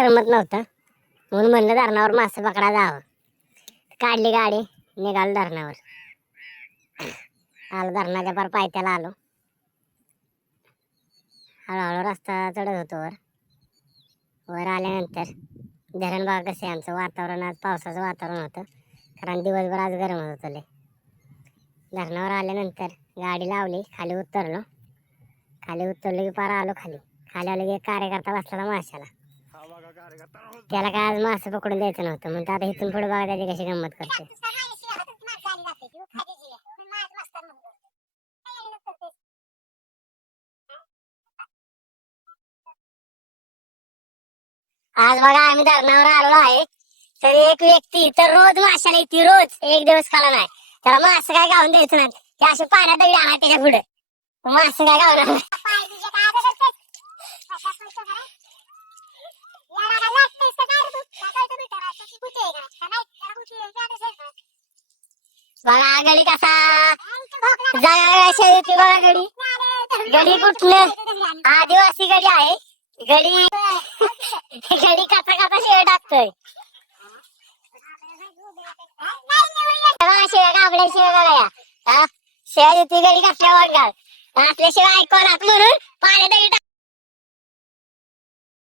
करमत नव्हतं म्हणून म्हणलं धरणावर मासे पकडा जावं. काढली गाडी, निघालो धरणावर. आलो धरणाच्या पार पायथ्याला आलो. हळूहळू रस्ता चढत होतो वर आल्यानंतर धरण बघा कसे आमचं वातावरण, आज पावसाचं वातावरण होतं कारण दिवसभर आज गरम होत होतं लय. धरणावर आल्यानंतर गाडी लावली, खाली उतरलो की पार आलो खाली आलो की एक कार्यकर्ता बसला माशाला. त्याला काय आज मासे पकडून द्यायचं नव्हतं म्हणून आता इथून पुढे बघा त्याची कशी गंमत करते. आज बघा आम्ही धरणावर आलो आहे, तर एक व्यक्ती तर रोज माशाला येते, रोज एक दिवस खाला नाही. त्याला मासे काय गावून द्यायचं नाही, ते असे पाण्यात दगडी आणा त्याच्या पुढे मासे काय गावणार. बघा गडी कसा येते बघा गडी. गडी कुठलं आदिवासी गडी आहे. गडी गडी कसा कसा शेळ टाकतोय. शेळ आपल्या शेळ बघा शेळ येते गडी कसल्या वागाल आपल्याशिवाय ऐकवणार म्हणून पाण्यात